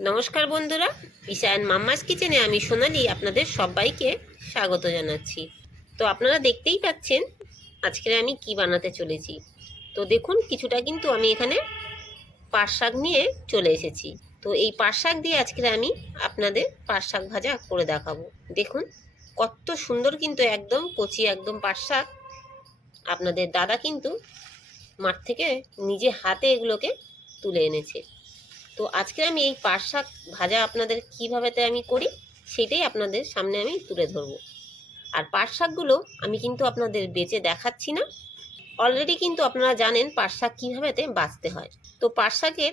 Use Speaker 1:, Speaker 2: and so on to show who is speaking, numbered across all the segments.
Speaker 1: নমস্কার বন্ধুরা পিসা মাম্মাস কিচেনে আমি সোনালি আপনাদের সবাইকে স্বাগত জানাচ্ছি। তো আপনারা দেখতেই পাচ্ছেন আজকে আমি কি বানাতে চলেছি। তো দেখুন, কিছুটা কিন্তু আমি এখানে পাট শাক নিয়ে চলে এসেছি। তো এই পাট শাক দিয়ে আজকে আমি আপনাদের পাট শাক ভাজা করে দেখাবো। দেখুন, কত সুন্দর কিন্তু একদম কচি একদম পাট শাক। আপনাদের দাদা কিন্তু মাঠ থেকে নিজে হাতে এগুলোকে তুলে এনেছে। তো আজকে আমি এই পাট শাক ভাজা আপনাদের কীভাবেতে আমি করি, সেটাই আপনাদের সামনে আমি তুলে ধরবো। আর পাট শাকগুলো আমি কিন্তু আপনাদের বেচে দেখাচ্ছি না। অলরেডি কিন্তু আপনারা জানেন পাট শাক কীভাবেতে বাঁচতে হয়। তো পাট শাকের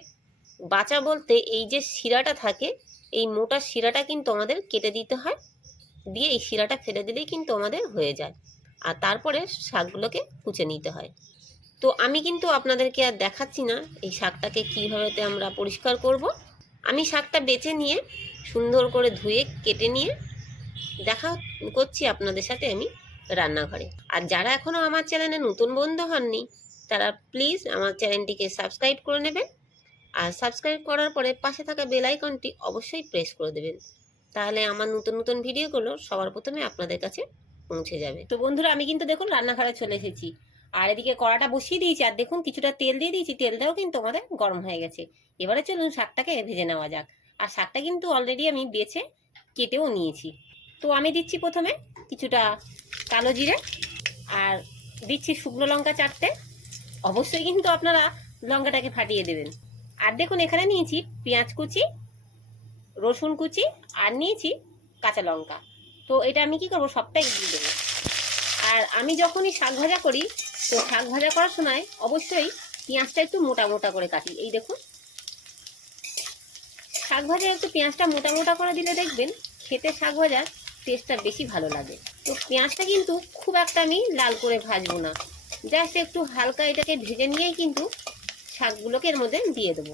Speaker 1: বাঁচা বলতে এই যে শিরাটা থাকে, এই মোটা শিরাটা কিন্তু আমাদের কেটে দিতে হয়। দিয়ে এই শিরাটা ফেলে দিলেই কিন্তু আমাদের হয়ে যায়। আর তারপরে শাকগুলোকে কুচে নিতে হয়। তো আমি কিন্তু আপনাদেরকে আর দেখাচ্ছি না এই শাকটাকে কীভাবেতে আমরা পরিষ্কার করব। আমি শাকটা বেছে নিয়ে সুন্দর করে ধুয়ে, কেটে নিয়ে দেখা করছি আপনাদের সাথে আমি রান্নাঘরে। আর যারা এখনও আমার চ্যানেলে নতুন বন্ধু হননি, তারা প্লিজ আমার চ্যানেলটিকে সাবস্ক্রাইব করে নেবেন। আর সাবস্ক্রাইব করার পরে পাশে থাকা বেল আইকনটি অবশ্যই প্রেস করে দেবেন। তাহলে আমার নতুন নতুন ভিডিওগুলো সবার প্রথমে আপনাদের কাছে পৌঁছে যাবে। তো বন্ধুরা, আমি কিন্তু দেখুন রান্নাঘরে চলে এসেছি। আর এদিকে কড়াটা বসিয়ে দিয়েছি, আর দেখুন কিছুটা তেল দিয়ে দিয়েছি তেল তেলটাও কিন্তু আমাদের গরম হয়ে গেছে। এবারে চলুন শাকটাকে ভেজে নেওয়া যাক। আর শাকটা কিন্তু অলরেডি আমি বেছে কেটেও নিয়েছি। তো আমি দিচ্ছি প্রথমে কিছুটা কালো জিরে আর দিচ্ছি শুকনো লঙ্কা চারটে। অবশ্যই কিন্তু আপনারা লঙ্কাটাকে ফাটিয়ে দেবেন। আর দেখুন এখানে নিয়েছি পেঁয়াজ কুচি, রসুন কুচি আর নিয়েছি কাঁচা লঙ্কা। তো এটা আমি কি করব? সবটাই দিয়ে দেবো। আর আমি যখনই শাক ভাজা করি তো শাক ভাজা করার সময় অবশ্যই পেঁয়াজটা একটু মোটা মোটা করে কাটি। এই দেখুন। শাক ভাজা একটু পেঁয়াজটা মোটা মোটা করে দিলে দেখবেন খেতে শাক ভাজার টেস্টটা বেশি ভালো লাগে। তো পেঁয়াজটা কিন্তু খুব একটা আমি লাল করে ভাজবো না। জাস্ট একটু হালকা এটাকে ভেজে নিয়েই কিন্তু শাকগুলোকে এর মধ্যে দিয়ে দেবো।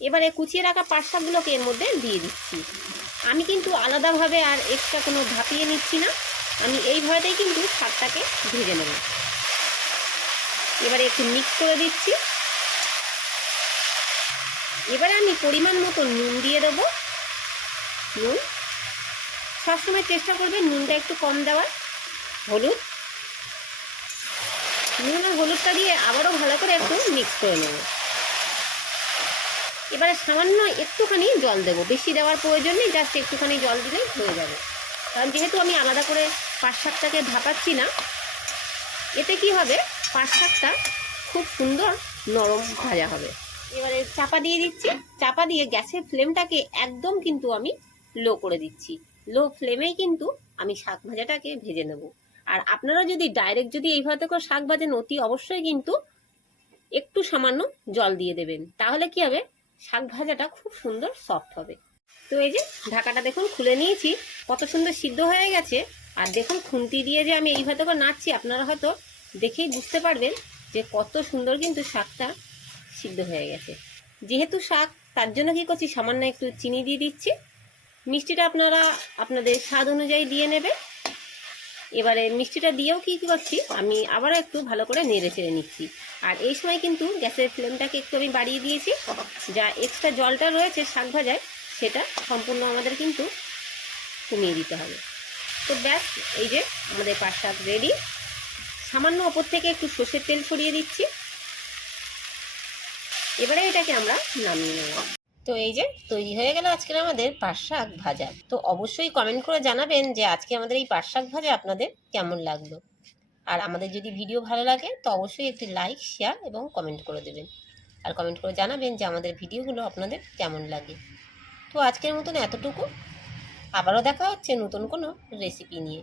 Speaker 1: এবারে কুচিয়ে রাখা পাট শাকগুলোকে এর মধ্যে দিয়ে দিচ্ছি। আমি কিন্তু আলাদাভাবে আর এক্সট্রা কোনো ধাপিয়ে নিচ্ছি না। আমি এইভাবেতেই কিন্তু শাকটাকে ভেজে নেব। এবারে একটু মিক্স করে দিচ্ছি। এবারে আমি পরিমাণ মতো নুন দিয়ে দেবো। নুন। সবসময় চেষ্টা করবে নুনটা একটু কম দেওয়ার। হলুদ। নুন আর হলুদটা দিয়ে আবারও ভালো করে একটু মিক্স করে নেব। এবারে সামান্য একটুখানি জল দেবো। বেশি দেওয়ার প্রয়োজন নেই জাস্ট একটুখানি জল দিলেই হয়ে যাবে। কারণ যেহেতু আমি আলাদা করে পাঁচ শাকটাকে ভাপাচ্ছি না, এতে কি হবে? পাট শাকটা খুব সুন্দর নরম ভাজা হবে। এবারে চাপা দিয়ে দিচ্ছি। চাপা দিয়ে গ্যাসের ফ্লেমটাকে একদম কিন্তু আমি লো করে দিচ্ছি। লো ফ্লেমেই কিন্তু আমি শাক ভাজাটাকে ভেজে নেব। আর আপনারা যদি ডাইরেক্ট যদি এইভাবে করে শাক ভাজেন, অতি অবশ্যই কিন্তু একটু সামান্য জল দিয়ে দেবেন। তাহলে কি হবে? শাক ভাজাটা খুব সুন্দর সফট হবে। তো এই যে ঢাকাটা দেখুন খুলে নিয়েছি। কত সুন্দর সিদ্ধ হয়ে গেছে। আর দেখুন খুন্তি দিয়ে যে আমি এইভাবে করে নাড়ছি, আপনারা হয়তো দেখেই বুঝতে পারবেন যে কত সুন্দর কিন্তু শাকটা সিদ্ধ হয়ে গেছে। যেহেতু শাক, তার জন্য কি করছি? সামান্য একটু চিনি দিয়ে দিচ্ছি। মিষ্টিটা আপনারা আপনাদের স্বাদ অনুযায়ী দিয়ে নেবে এবারে মিষ্টিটা দিয়েও কি করছি? আমি আবারও একটু ভালো করে নেড়ে চেড়ে নিচ্ছি। আর এই সময় কিন্তু গ্যাসের ফ্লেমটাকে একটু আমি বাড়িয়ে দিয়েছি। যা এক্সট্রা জলটা রয়েছে শাক ভাজায়, সেটা সম্পূর্ণ আমাদের কিন্তু কমিয়ে দিতে হবে। তো ব্যাস, এই যে আমাদের পাট শাক রেডি সামান্য ওপর থেকে একটু সর্ষের তেল ছড়িয়ে দিচ্ছি। এবারে এটাকে আমরা নামিয়ে নেব। তো এই যে তৈরি হয়ে গেল আজকের আমাদের পাট শাক ভাজা। তো অবশ্যই কমেন্ট করে জানাবেন যে আজকে আমাদের এই পাট শাক ভাজা আপনাদের কেমন লাগল। আর আমাদের যদি ভিডিও ভালো লাগে, তো অবশ্যই একটি লাইক শেয়ার এবং কমেন্ট করে দেবেন। আর কমেন্ট করে জানাবেন যে আমাদের ভিডিওগুলো আপনাদের কেমন লাগে। তো আজকের মতন এতটুকু। আবারও দেখা হচ্ছে নতুন কোনো রেসিপি নিয়ে।